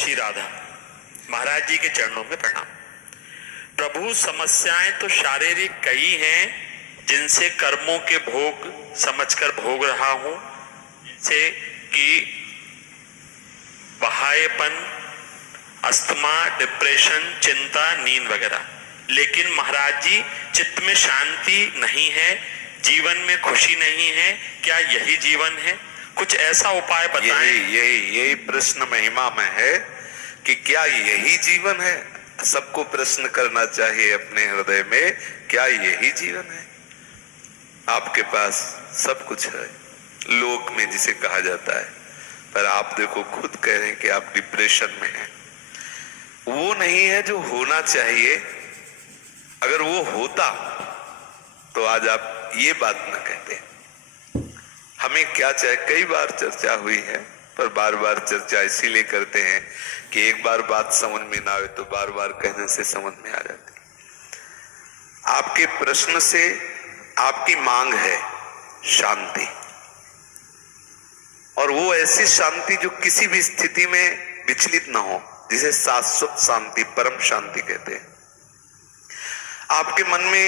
श्री राधा महाराज जी के चरणों में प्रणाम। प्रभु, समस्याएं तो शारीरिक कई हैं जिनसे कर्मों के भोग समझकर भोग रहा हूं, से कि बहायेपन, अस्थमा, डिप्रेशन, चिंता, नींद वगैरह। लेकिन महाराज जी, चित्त में शांति नहीं है, जीवन में खुशी नहीं है, क्या यही जीवन है? कुछ ऐसा उपाय बताएं। यही प्रश्न महिमा में है कि क्या यही जीवन है? सबको प्रश्न करना चाहिए अपने हृदय में, क्या यही जीवन है? आपके पास सब कुछ है लोक में जिसे कहा जाता है, पर आप देखो खुद कह रहे हैं कि आप डिप्रेशन में हैं। वो नहीं है जो होना चाहिए। अगर वो होता तो आज आप ये बात न कहते। हमें क्या चाहिए? कई बार चर्चा हुई है, पर बार बार चर्चा इसीलिए करते हैं कि एक बार बात समझ में ना आए तो बार बार कहने से समझ में आ जाती। आपके प्रश्न से आपकी मांग है शांति, और वो ऐसी शांति जो किसी भी स्थिति में विचलित ना हो, जिसे शाश्वत शांति, परम शांति कहते हैं। आपके मन में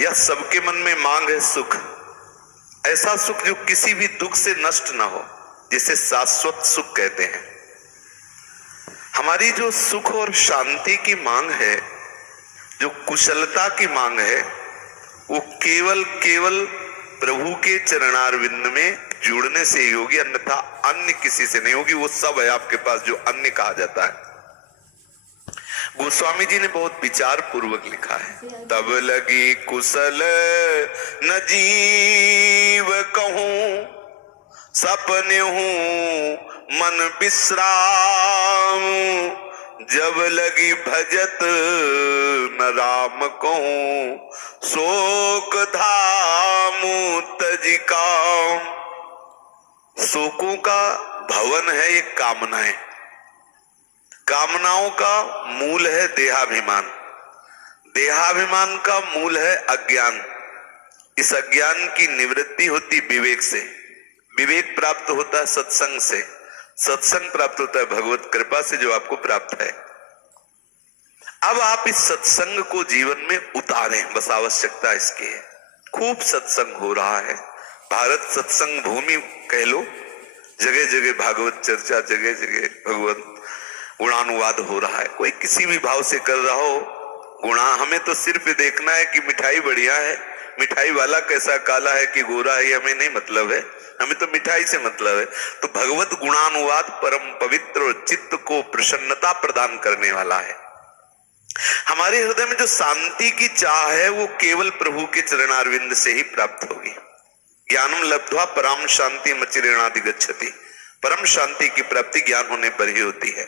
या सबके मन में मांग है सुख, ऐसा सुख जो किसी भी दुख से नष्ट ना हो, जिसे शाश्वत सुख कहते हैं। हमारी जो सुख और शांति की मांग है, जो कुशलता की मांग है, वो केवल प्रभु के चरणारविंद में जुड़ने से ही होगी, अन्यथा अन्य किसी से नहीं होगी। वो सब है आपके पास जो अन्य कहा जाता है। गोस्वामी जी ने बहुत विचार पूर्वक लिखा है। तब लगी कुशल न जीव कहूं, सपने हूं मन विश्राम, जब लगी भजत न राम कहूं, शोक धामु तज काम। शोकों का भवन है ये कामनाएं। कामनाओं का मूल है देहाभिमान, देहाभिमान का मूल है अज्ञान। इस अज्ञान की निवृत्ति होती विवेक से, विवेक प्राप्त होता है सत्संग से, सत्संग प्राप्त होता है भगवत कृपा से जो आपको प्राप्त है। अब आप इस सत्संग को जीवन में उतारें, बस आवश्यकता इसकी है। खूब सत्संग हो रहा है, भारत सत्संग भूमि कह लो, जगह जगह भागवत चर्चा, जगह जगह भगवत गुणानुवाद हो रहा है। कोई किसी भी भाव से कर रहा हो गुणा, हमें तो सिर्फ देखना है कि मिठाई बढ़िया है, मिठाई वाला कैसा काला है कि गोरा है, हमें नहीं मतलब है, हमें तो मिठाई से मतलब है। तो भगवत गुणानुवाद परम पवित्र और चित्त को प्रसन्नता प्रदान करने वाला है। हमारे हृदय में जो शांति की चाह है वो केवल प्रभु के चरणारविंद से ही प्राप्त होगी। ज्ञानम लब्ध्वा परम शांति मचिरेणाधिगच्छति। परम शांति की प्राप्ति ज्ञान होने पर ही होती है।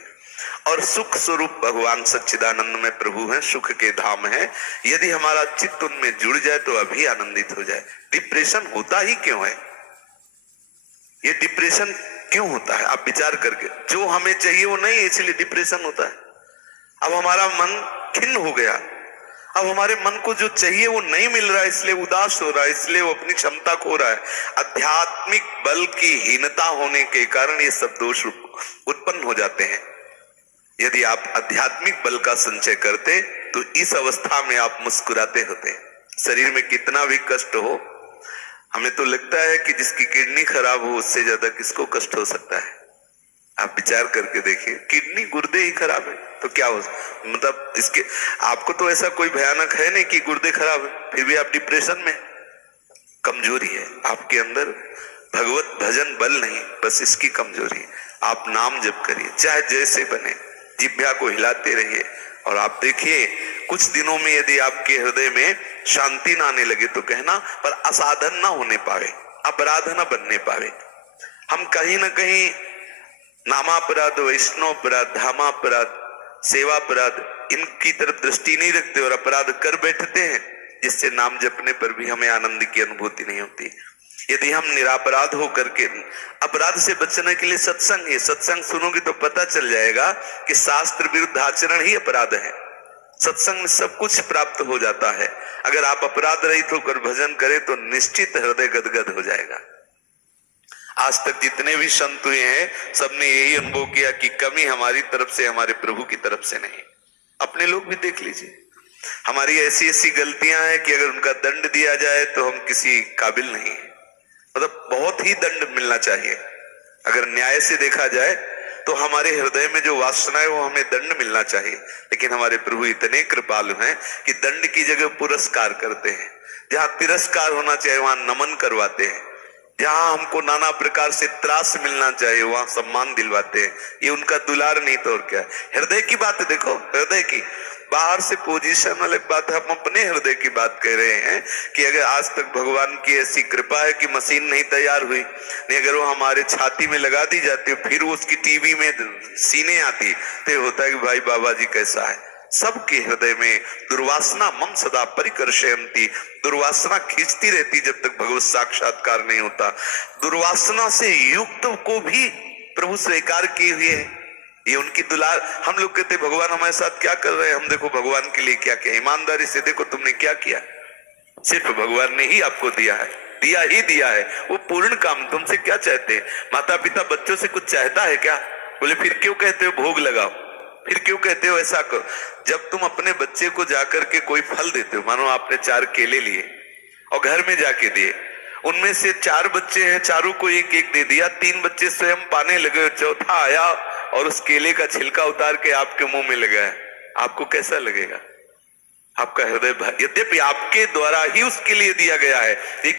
और सुख स्वरूप भगवान सच्चिदानंद में प्रभु हैं, सुख के धाम है। यदि हमारा चित्त उनमें जुड़ जाए तो अभी आनंदित हो जाए। डिप्रेशन होता ही क्यों है? ये डिप्रेशन क्यों होता है? आप विचार करके, जो हमें चाहिए वो नहीं है, इसलिए डिप्रेशन होता है। अब हमारा मन खिन्न हो गया, अब हमारे मन को जो चाहिए वो नहीं मिल रहा है, इसलिए उदास हो रहा है, इसलिए वो अपनी क्षमता खो रहा है। आध्यात्मिक बल की हीनता होने के कारण ये सब दोष उत्पन्न हो जाते हैं। यदि आप आध्यात्मिक बल का संचय करते तो इस अवस्था में आप मुस्कुराते होते। शरीर में कितना भी कष्ट हो, हमें तो लगता है कि जिसकी किडनी खराब हो उससे ज्यादा किसको कष्ट हो सकता है? आप विचार करके देखिए, किडनी गुर्दे ही खराब है तो क्या हो, मतलब इसके आपको तो ऐसा कोई भयानक है नहीं कि गुर्दे खराब है, फिर भी आप डिप्रेशन में। कमजोरी है आपके अंदर, भगवत भजन बल नहीं, बस इसकी कमजोरी है। आप नाम जप करिए, चाहे जैसे बने, जिह्वा को हिलाते रहिए, और आप देखिए कुछ दिनों में यदि आपके हृदय में शांति ना आने लगे तो कहना, पर असाधन ना होने पावे, अपराध ना बनने पावे। हम कहीं ना कहीं नामापराध, वैष्णवपराध, धामापराध, सेवापराध, इनकी तरफ दृष्टि नहीं रखते और अपराध कर बैठते हैं, जिससे नाम जपने पर भी हमें आनंद की अनुभूति नहीं होती। यदि हम निरापराध होकर के अपराध से बचने के लिए सत्संग है, सत्संग सुनोगे तो पता चल जाएगा कि शास्त्र विरुद्ध आचरण ही अपराध है। सत्संग में सब कुछ प्राप्त हो जाता है। अगर आप अपराध रहित होकर भजन करें तो निश्चित हृदय गदगद हो जाएगा। आज तक जितने भी संत हुए हैं सबने यही अनुभव किया कि कमी हमारी तरफ से, हमारे प्रभु की तरफ से नहीं। अपने लोग भी देख लीजिए, हमारी ऐसी ऐसी गलतियां हैं कि अगर उनका दंड दिया जाए तो हम किसी काबिल नहीं है। मतलब बहुत ही दंड मिलना चाहिए। अगर न्याय से देखा जाए तो हमारे हृदय में जो वासना है वो हमें दंड मिलना चाहिए, लेकिन हमारे प्रभु इतने कृपालु हैं कि दंड की जगह पुरस्कार करते हैं। जहां तिरस्कार होना चाहिए वहां नमन करवाते हैं, जहां हमको नाना प्रकार से त्रास मिलना चाहिए वहां सम्मान दिलवाते हैं। ये उनका दुलार नहीं तो और क्या है। हृदय की बात देखो, हृदय की, बाहर से पोजीशन अलग बात है, हम अपने हृदय की बात कह रहे हैं कि अगर आज तक भगवान की ऐसी कृपा है कि मशीन नहीं तैयार हुई, नहीं अगर वो हमारे छाती में लगा दी जाती फिर वो उसकी टीवी में सीने आती तो होता है कि भाई बाबा जी कैसा है। सबके हृदय में दुर्वासना मम सदा परिकर्षयन्ति, दुर्वासना खींचती रहती जब तक भगवत साक्षात्कार नहीं होता। दुर्वासना से युक्त को भी प्रभु स्वीकार किए हुए है। ये उनकी दुलार। हम लोग कहते भगवान हमारे साथ क्या कर रहे हैं, हम देखो भगवान के लिए क्या किया। ईमानदारी से देखो तुमने क्या किया, सिर्फ भगवान ने ही आपको दिया है, दिया ही दिया है। वो पूर्ण काम, तुमसे क्या चाहते हैं? माता पिता बच्चों से कुछ चाहता है क्या? बोले फिर क्यों कहते हो भोग लगाओ, फिर क्यों कहते हो ऐसा करो। जब तुम अपने बच्चे को जाकर के कोई फल देते हो, मानो आपने 4 केले लिए और घर में जाके दिए, उनमें से 4 बच्चे हैं, चारों को एक एक दे दिया, 3 बच्चे स्वयं पाने लगे, चौथा आया और उस केले का छिलका उतार के आपके मुंह में लगा है, आपको कैसा लगेगा? आपका हृदय, यद्यपि आपके द्वारा ही उसके लिए दिया गया है,